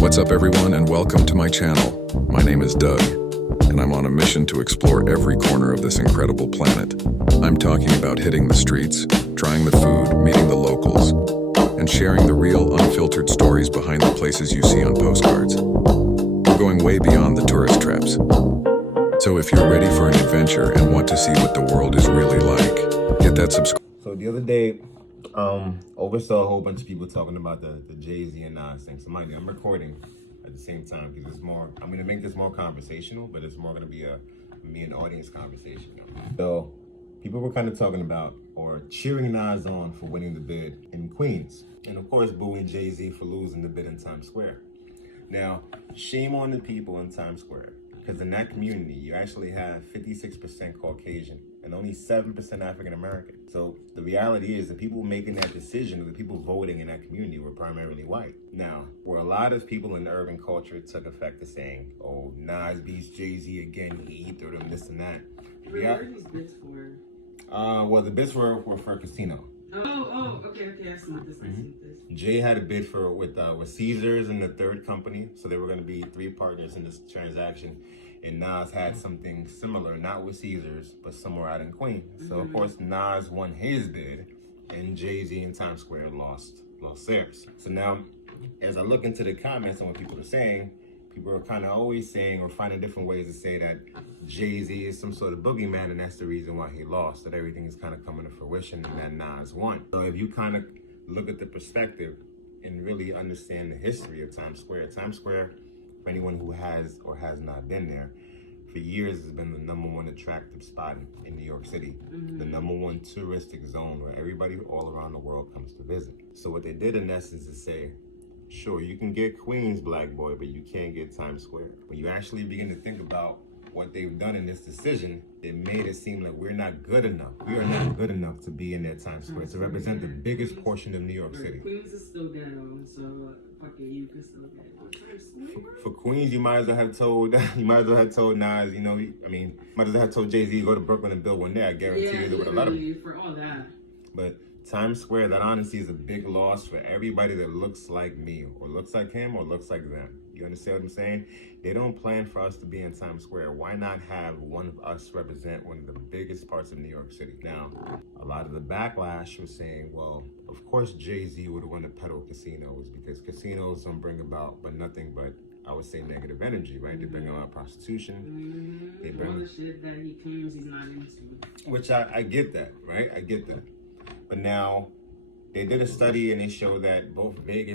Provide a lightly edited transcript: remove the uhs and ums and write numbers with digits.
What's up everyone and welcome to my channel. My name is Doug, and I'm on a mission to explore every corner of this incredible planet. I'm talking about hitting the streets, trying the food, meeting the locals, and sharing the real, unfiltered stories behind the places you see on postcards. We're going way beyond the tourist traps. So if you're ready for an adventure and want to see what the world is really like, hit that subscribe. So the other day, oversaw a whole bunch of people talking about the Jay-Z and Nas thing. So mind you, I'm recording at the same time because it's more, I'm gonna make this more conversational, but it's more gonna be a me and audience conversation. So people were kind of talking about or cheering Nas on for winning the bid in Queens. And of course, booing Jay-Z for losing the bid in Times Square. Now, shame on the people in Times Square, because in that community, you actually have 56% Caucasian and only 7% African American. So the reality is the people making that decision, the people voting in that community were primarily white. Now, where a lot of people in the urban culture took effect to saying, oh, Nas beats Jay-Z again, he threw them this and that. Where are these bits for? Well, the bits were for Casino. Okay, I see this. Jay had a bid for with Caesars and the third company, so there were going to be three partners in this transaction. And Nas had something similar, not with Caesars, but somewhere out in Queens. So of course Nas won his bid, and Jay-Z in Times Square lost theirs. So now, as I look into the comments and what people are saying, people are kind of always saying or finding different ways to say that Jay-Z is some sort of boogeyman, and that's the reason why he lost, that everything is kind of coming to fruition and that Nas won. So if you kind of look at the perspective and really understand the history of Times Square, for anyone who has or has not been there, for years has been the #1 attractive spot in New York City, the #1 touristic zone where everybody all around the world comes to visit. So what they did in essence is say, sure, you can get Queens, black boy, but you can't get Times Square. When you actually begin to think about what they've done in this decision, it made it seem like we're not good enough. We are not good enough to be in that Times Square, to represent the biggest portion of New York City. Queens is still ghetto, so fuck it, you can still get it. For Queens, you might as well have told Nas, you know, might as well have told Jay-Z go to Brooklyn and build one there. I guarantee you they would have let him. For all that. But Times Square, that honestly is a big loss for everybody that looks like me, or looks like him, or looks like them. You understand what I'm saying? They don't plan for us to be in Times Square. Why not have one of us represent one of the biggest parts of New York City? Now, a lot of the backlash was saying, well, of course Jay-Z would want to peddle casinos, because casinos don't bring about but nothing but, I would say, negative energy, right? They bring about prostitution. They bring all the shit that he claims he's not into. Which I get that, right? I get that. But now, they did a study and they showed that both Vegas